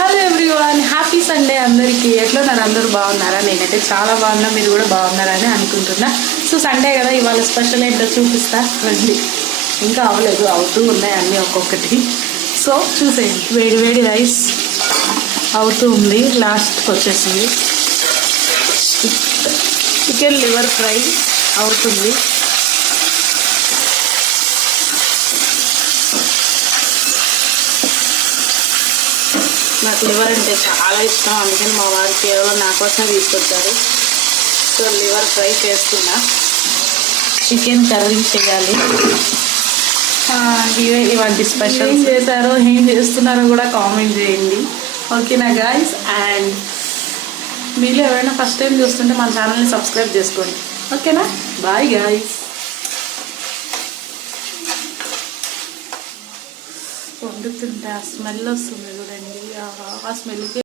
hello everyone happy Sunday అందరికీ ఎట్లా ఉన్నారు అందరూ బాగున్నారా నేనైతే చాలా బాగున్నా మీరు కూడా బాగున్నారని అనుకుంటున్నా సో సండే కదా ఇవాళ స్పెషల్ ఏంటో చూపిస్తా రండి ఇంకా అవ్వలేదు అవుతూ ఉన్నాయి అన్నీ ఒక్కొక్కటి సో చూసేయండి వేడి వేడి రైస్ అవుతూ ఉంది లాస్ట్కి వచ్చేసింది చికెన్ లివర్ ఫ్రై అవుతుంది నాకు లివర్ అంటే చాలా ఇష్టం అందుకని మా వారు కేవలం నా కోసం తీసుకొచ్చారు సో లివర్ ఫ్రై చేస్తున్నా చికెన్ కర్రీ చేయాలి ఇవే ఇవంటి స్పెషల్ ఏం చేశారో ఏం చేస్తున్నారో కూడా కామెంట్ చేయండి ఓకేనా గాయ్స్ అండ్ మీరు ఎవరైనా ఫస్ట్ టైం చూస్తుంటే మన ఛానల్ని సబ్స్క్రైబ్ చేసుకోండి ఓకేనా బాయ్ గాయ్స్ వండుతుంటే ఆ స్మెల్ వస్తుంది చూడండి ఆ స్మెల్కి